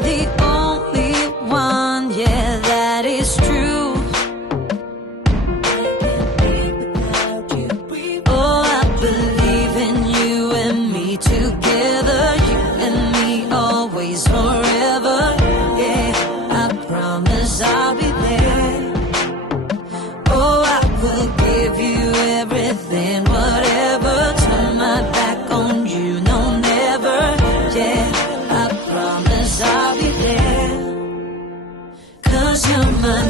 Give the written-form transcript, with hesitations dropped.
you're the only one, yeah, that is true. Oh, I believe in you and me together, you and me always forever. Yeah, I promise I'll be there. Oh, I will give you everything, whatever. Turn my back on you, no, never. Yeah, I promise I'll be there. 'Cause you're my